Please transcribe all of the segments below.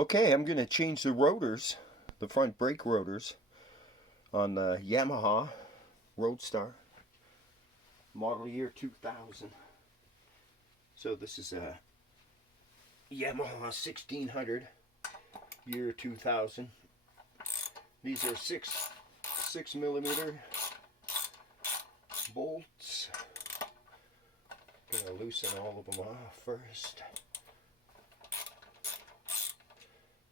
Okay, I'm going to change the rotors, the front brake rotors, on the Yamaha Roadstar model year 2000. So this is a Yamaha 1600 year 2000. These are 6mm bolts. Gonna loosen all of them off first.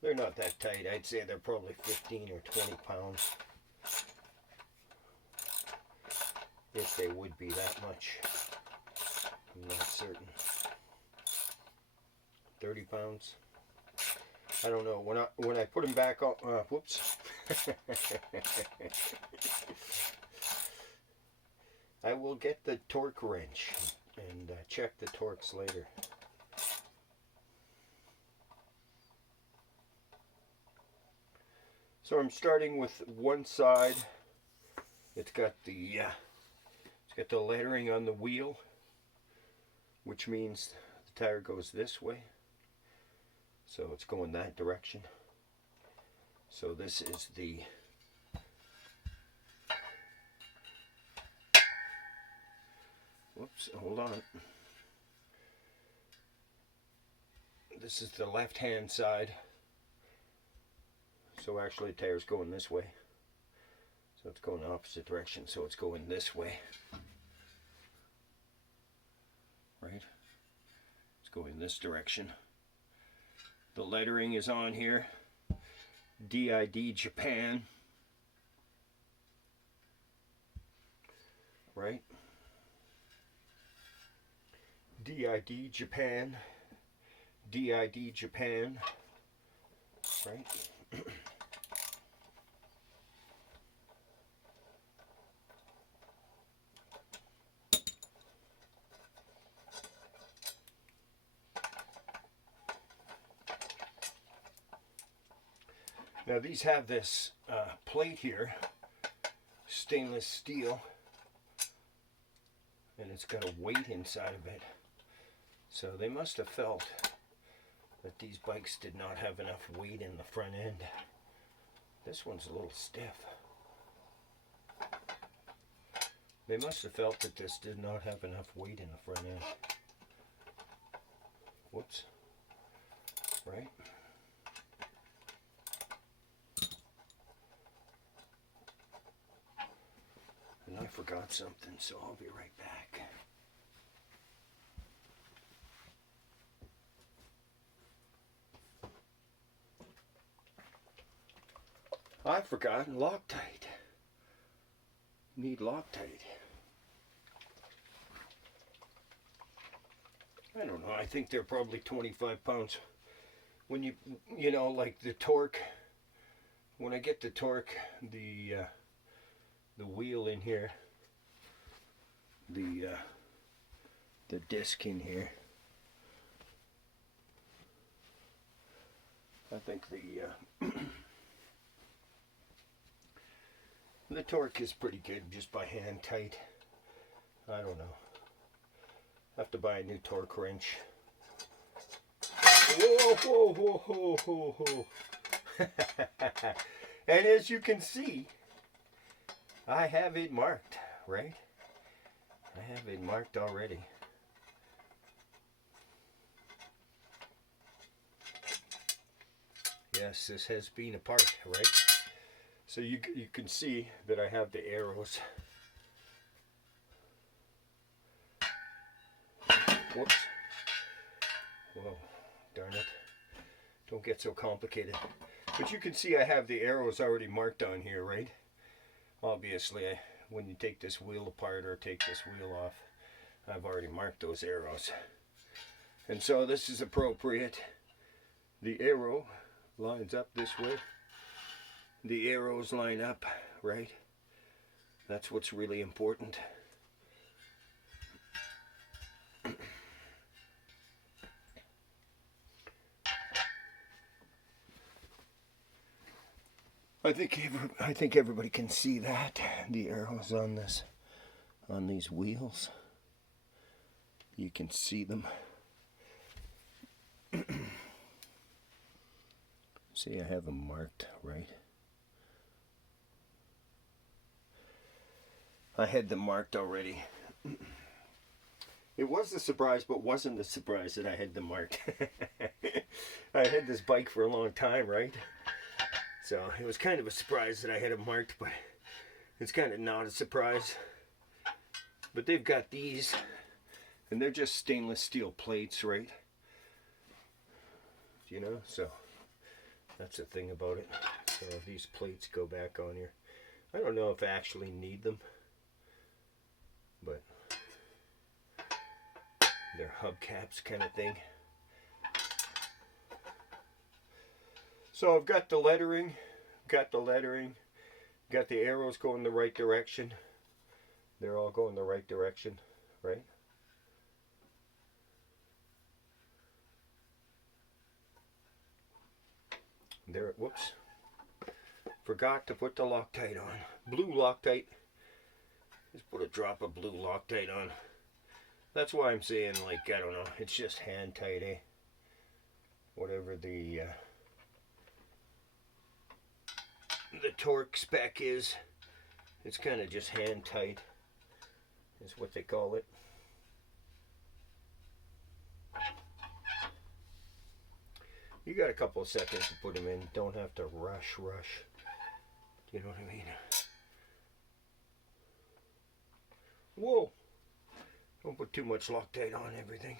They're not that tight. I'd say they're probably 15 or 20 pounds. If they would be that much. I'm not certain. 30 pounds. I don't know. When I put them back on, whoops. I will get the torque wrench and check the torques later. So I'm starting with one side. It's got the lettering on the wheel, which means the tire goes this way. So it's going that direction. So this is the whoops, hold on. This is the left-hand side. So actually the tire's going this way. So it's going the opposite direction, so it's going this way. Right? It's going this direction. The lettering is on here. DID Japan. Right? DID Japan. DID Japan. Right? Now these have this plate here, stainless steel, and it's got a weight inside of it. So they must have felt that these bikes did not have enough weight in the front end. This one's a little stiff. They must have felt that this did not have enough weight in the front end. Whoops. Right? And I forgot something, so I'll be right back. I forgot Loctite. Need Loctite. I don't know, I think they're probably 25 pounds. When you know, like the torque, when I get the torque, the wheel in here, the disc in here, I think the torque is pretty good just by hand tight. I don't know. Have to buy a new torque wrench. Whoa, whoa, whoa, whoa, whoa, whoa. And as you can see, I have it marked, right? I have it marked already. Yes, this has been a part, right? So you can see that I have the arrows. Whoops. Whoa, darn it. Don't get so complicated. But you can see I have the arrows already marked on here, right? Obviously, when you take this wheel apart or take this wheel off, I've already marked those arrows. And so this is appropriate. The arrow lines up this way. The arrows line up, right? That's what's really important. I think everybody can see that, the arrows on these wheels. You can see them. See, I have them marked, right? I had them marked already. It was a surprise, but wasn't a surprise that I had them marked. I had this bike for a long time, right? So it was kind of a surprise that I had them marked, but it's kind of not a surprise. But they've got these, and they're just stainless steel plates, right? You know, so that's the thing about it. So these plates go back on here. I don't know if I actually need them, but they're hubcaps kind of thing. So I've got the lettering, got the arrows going the right direction. They're all going the right direction, right? There, whoops. Forgot to put the Loctite on. Blue Loctite. Just put a drop of blue Loctite on. That's why I'm saying, like, I don't know, it's just hand tight, eh? Whatever the torque spec is, it's kind of just hand tight, is what they call it. You got a couple of seconds to put them in. Don't have to rush. You know what I mean? Whoa! Don't put too much Loctite on everything.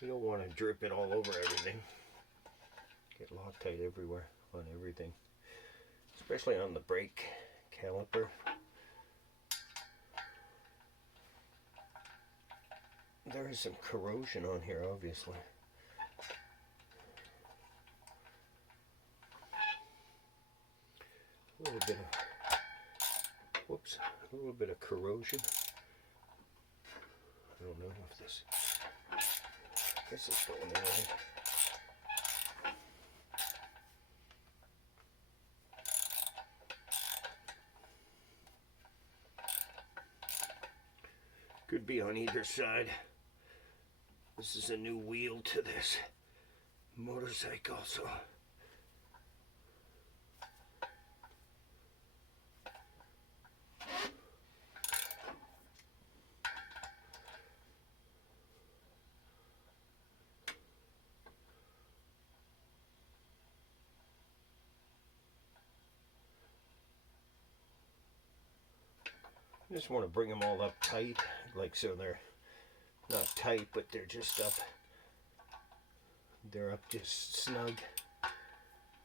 You don't want to drip it all over everything. Get Loctite everywhere on everything. Especially on the brake caliper. There is some corrosion on here, obviously. A little bit of, whoops, a little bit of corrosion. I don't know if this is going in right. Could be on either side. This is a new wheel to this motorcycle, so I just want to bring them all up tight, like so they're not tight, but they're just up. They're up just snug.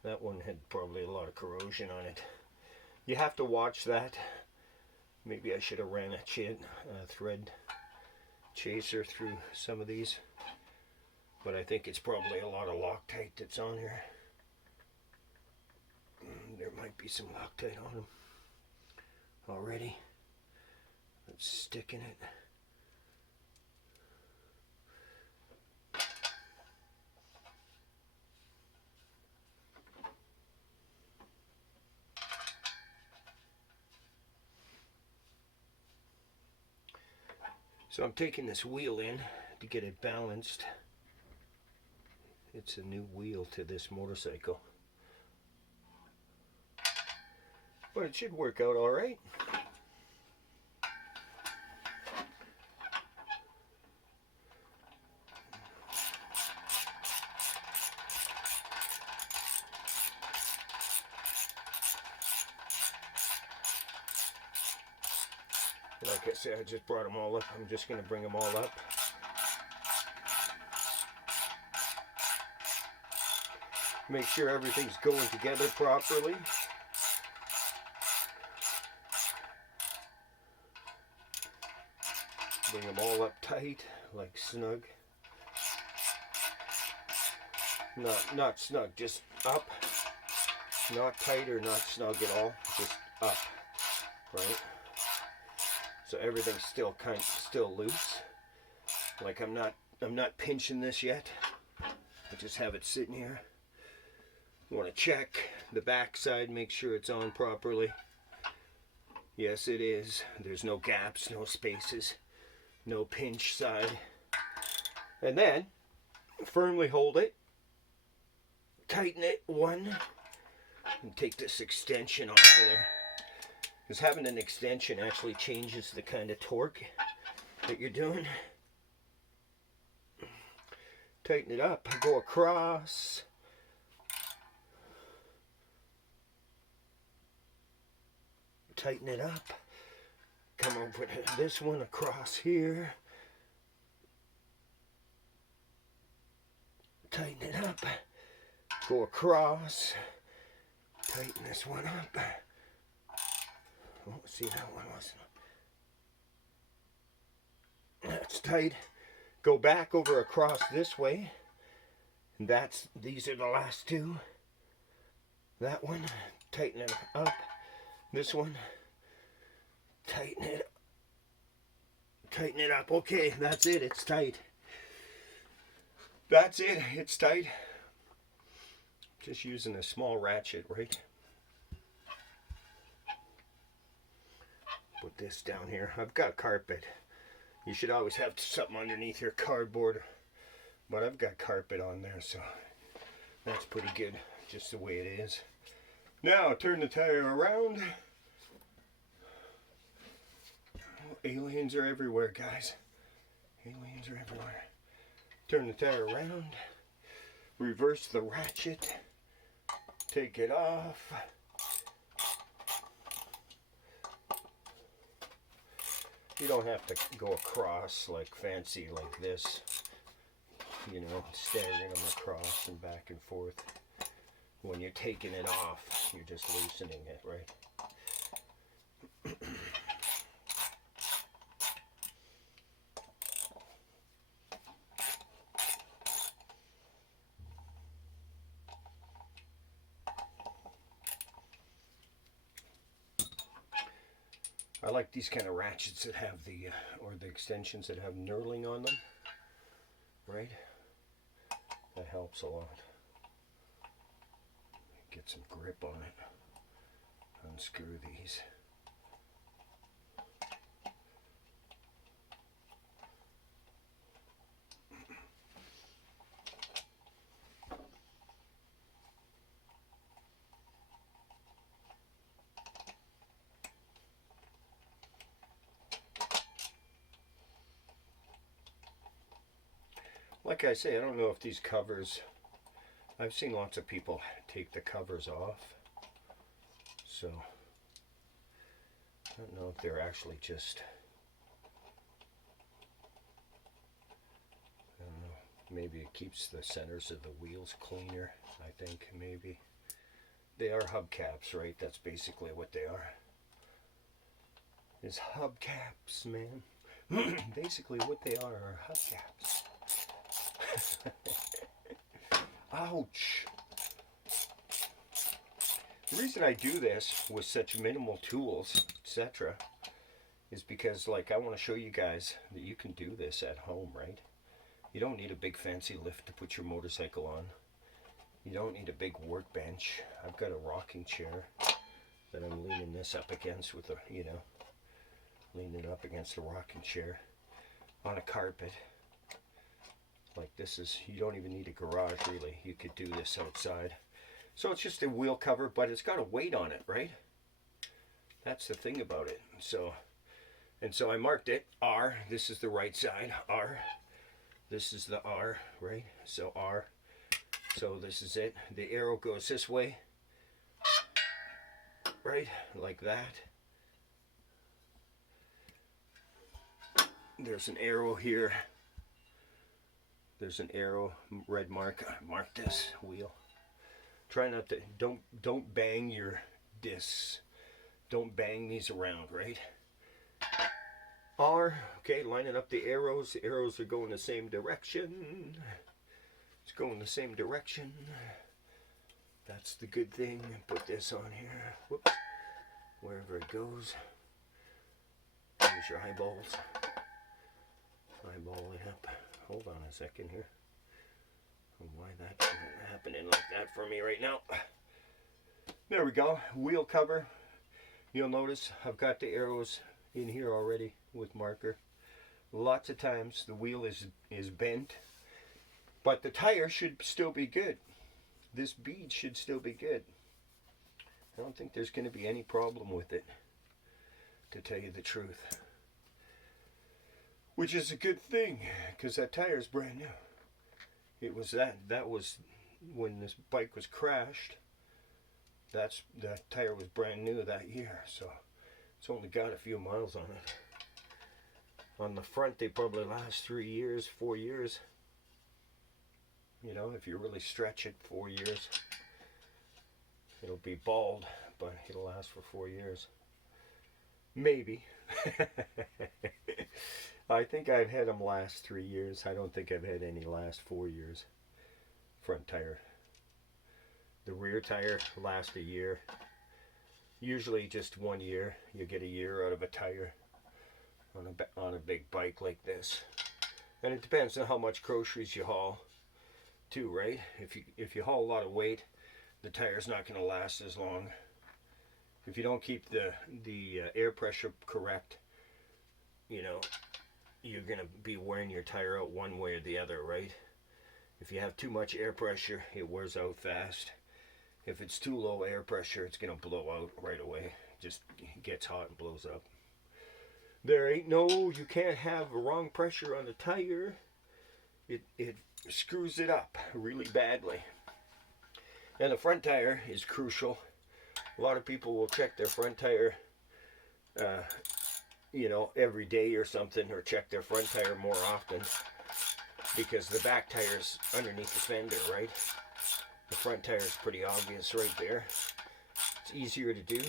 That one had probably a lot of corrosion on it. You have to watch that. Maybe I should have ran a thread chaser through some of these, but I think it's probably a lot of Loctite that's on here. There might be some Loctite on them already. Let's stick in it. So I'm taking this wheel in to get it balanced. It's a new wheel to this motorcycle, but it should work out all right. Like I said, I just brought them all up. I'm just going to bring them all up. Make sure everything's going together properly. Bring them all up tight, like snug. Not snug, just up. Not tight or not snug at all, just up, right? So everything's still still loose. Like I'm not pinching this yet. I just have it sitting here. You want to check the back side, make sure it's on properly. Yes, it is. There's no gaps, no spaces, no pinch side. And then firmly hold it, tighten it, one, and take this extension off of there. Because having an extension actually changes the kind of torque that you're doing. Tighten it up, go across. Tighten it up. Come over to this one across here. Tighten it up. Go across. Tighten this one up. Oh, see, that one wasn't. That's tight. Go back over across this way. And these are the last two. That one, tighten it up. This one, tighten it up. Okay, that's it. It's tight. That's it. It's tight. Just using a small ratchet, right? Put this down here. I've got carpet. You should always have something underneath your cardboard, but I've got carpet on there, so that's pretty good, just the way it is. Now turn the tire around. Oh, aliens are everywhere, guys. Aliens are everywhere. Turn the tire around. Reverse the ratchet. Take it off. You don't have to go across like fancy like this. You know, staggering them across and back and forth. When you're taking it off, you're just loosening it, right? I like these kind of ratchets that have the, or the extensions that have knurling on them, right? That helps a lot. Get some grip on it. Unscrew these. Like I say, I don't know if these covers, I've seen lots of people take the covers off, so I don't know if they're actually just, I don't know, maybe it keeps the centers of the wheels cleaner, I think, maybe. They are hubcaps, right? That's basically what they are. Is hubcaps, man. Basically what they are hubcaps. Ouch. The reason I do this with such minimal tools, etc., is because, like, I want to show you guys that you can do this at home, right? You don't need a big fancy lift to put your motorcycle on. You don't need a big workbench. I've got a rocking chair that I'm leaning this up against with a, you know, leaning it up against the rocking chair on a carpet. Like this is, you don't even need a garage really. You could do this outside. So it's just a wheel cover, but it's got a weight on it, right? That's the thing about it. So, and so I marked it R. This is the right side, R. This is the R, right? So R. So this is it. The arrow goes this way, right? Like that. There's an arrow here. There's an arrow, red mark. I marked this wheel. Try not to, don't bang your discs. Don't bang these around, right? R, okay, lining up the arrows. The arrows are going the same direction. It's going the same direction. That's the good thing. Put this on here. Whoops. Wherever it goes. Use your eyeballs. Eyeball it up. Hold on a second here. Why that's happening like that for me right now. There we go. Wheel cover. You'll notice I've got the arrows in here already with marker. Lots of times the wheel is bent, But the tire should still be good. This bead should still be good. I don't think there's going to be any problem with it, to tell you the truth. Which is a good thing, because that tire is brand new. It was that was when this bike was crashed. That tire was brand new that year, so it's only got a few miles on it. On the front, they probably last 3 years, 4 years. You know, if you really stretch it, 4 years. It'll be bald, but it'll last for 4 years. Maybe. I think I've had them last 3 years. I don't think I've had any last 4 years. Front tire. The rear tire lasts a year. Usually just 1 year. You get a year out of a tire on a big bike like this. And it depends on how much groceries you haul too, right? If you haul a lot of weight, the tire's not going to last as long. If you don't keep the air pressure correct, you know, you're going to be wearing your tire out one way or the other, right? If you have too much air pressure, it wears out fast. If it's too low air pressure, it's going to blow out right away. Just gets hot and blows up. There ain't no, you can't have a wrong pressure on the tire. It screws it up really badly. And the front tire is crucial. A lot of people will check their front tire, you know, every day or something, or check their front tire more often, because the back tire's underneath the fender, right? The front tire is pretty obvious right there. It's easier to do.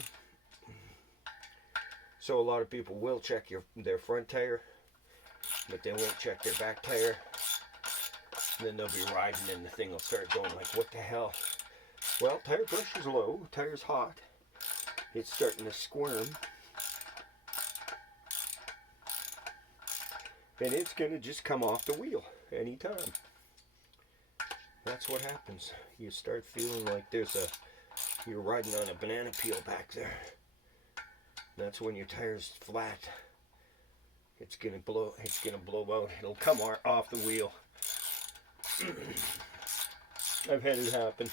So a lot of people will check their front tire, but they won't check their back tire. And then they'll be riding and the thing will start going like, what the hell? Well, tire pressure's low, tire's hot. It's starting to squirm. And it's going to just come off the wheel anytime. That's what happens. You start feeling like you're riding on a banana peel back there. That's when your tire's flat. It's gonna blow out. It'll come off the wheel. I've had it happen.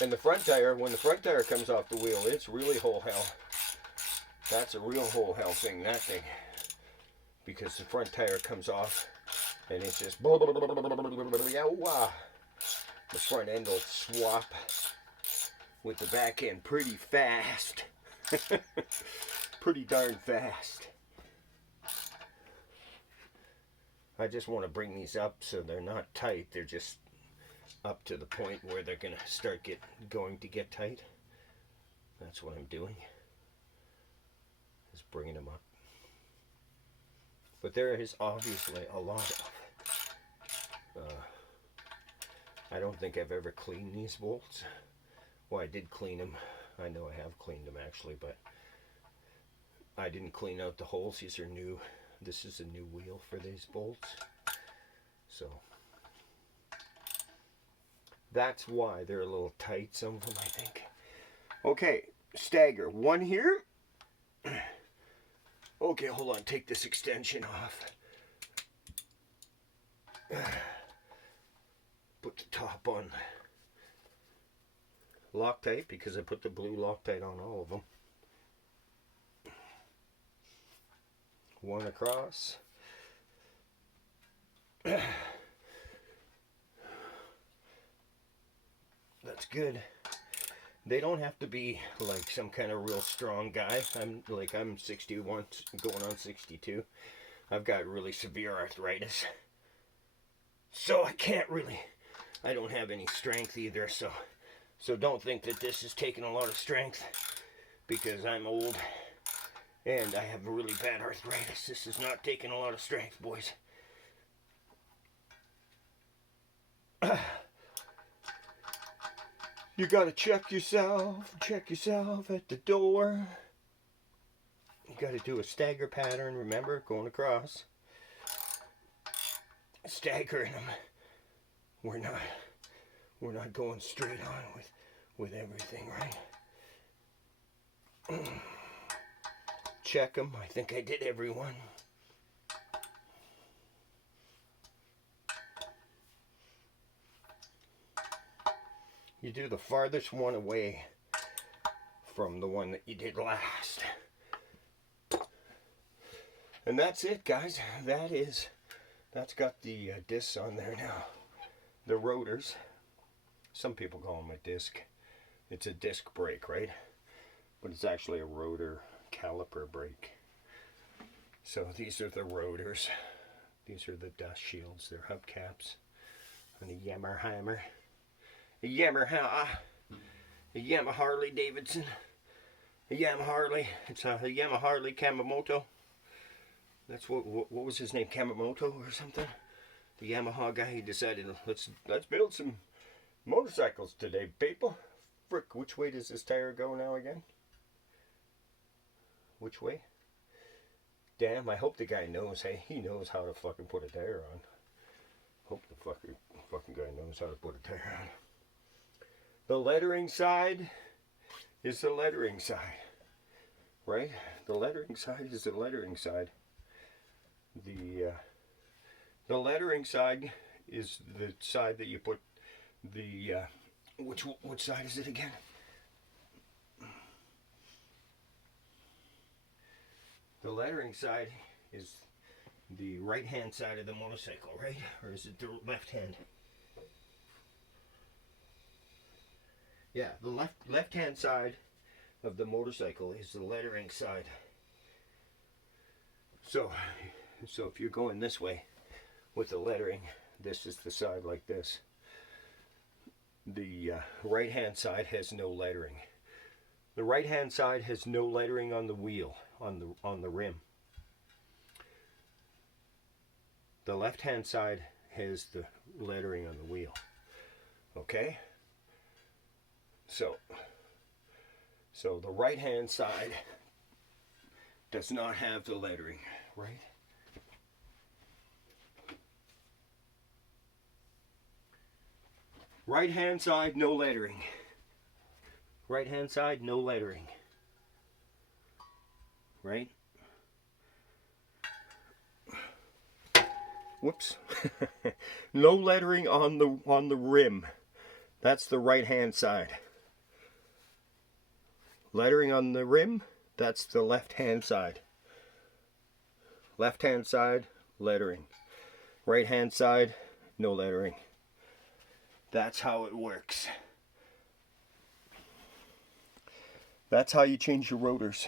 And the front tire, when the front tire comes off the wheel, it's really whole hell. That's a real whole hell thing, that thing. Because the front tire comes off and it's just the front end will swap with the back end pretty fast. Pretty darn fast. I just want to bring these up so they're not tight. They're just up to the point where they're going to start going to get tight. That's what I'm doing. Just bringing them up. But there is obviously a lot of I don't think I've ever cleaned these bolts. Well, I did clean them. I know I have cleaned them actually, but I didn't clean out the holes. These are new. This is a new wheel for these bolts. So that's why they're a little tight, some of them, I think. Okay, stagger. One here. Okay, hold on. Take this extension off. Put the top on Loctite, because I put the blue Loctite on all of them. One across. That's good. They don't have to be like some kind of real strong guy. I'm 61, going on 62. I've got really severe arthritis. So I don't have any strength either, so don't think that this is taking a lot of strength, because I'm old and I have really bad arthritis. This is not taking a lot of strength, boys. You gotta check yourself at the door. You gotta do a stagger pattern, remember, going across. Staggering them. We're not going straight on with everything, right? Check them. I think I did everyone. you do the farthest one away from the one that you did last. And that's it, guys. That's got the discs on there now. The rotors. Some people call them a disc. It's a disc brake, right? But it's actually a rotor caliper brake. So these are the rotors. These are the dust shields. They're hubcaps on a Yamaha. A Yamaha Harley Davidson. A Yamaha Harley. It's a Yamaha Harley Kamamoto. That's what was his name? Kamamoto or something? The Yamaha guy, he decided, let's build some motorcycles today, people. Frick, which way does this tire go now again? Which way? Damn, I hope the guy knows. Hey, he knows how to fucking put a tire on. Hope the fucking guy knows how to put a tire on. The lettering side is the lettering side, right? The lettering side is the lettering side. The lettering side is the side that you put the which side is it again? The lettering side is the right hand side of the motorcycle, right? Or is it the left hand? Yeah, the left hand side of the motorcycle is the lettering side. So if you're going this way with the lettering, this is the side like this. The right hand side has no lettering. The right hand side has no lettering on the wheel, on the rim. The left hand side has the lettering on the wheel. Okay? So the right hand side does not have the lettering, right? Right hand side, no lettering. Right hand side, no lettering. Right? Whoops. No lettering on the rim. That's the right hand side. Lettering on the rim, that's the left hand side. Left hand side, lettering. Right hand side, no lettering. That's how it works. That's how you change your rotors.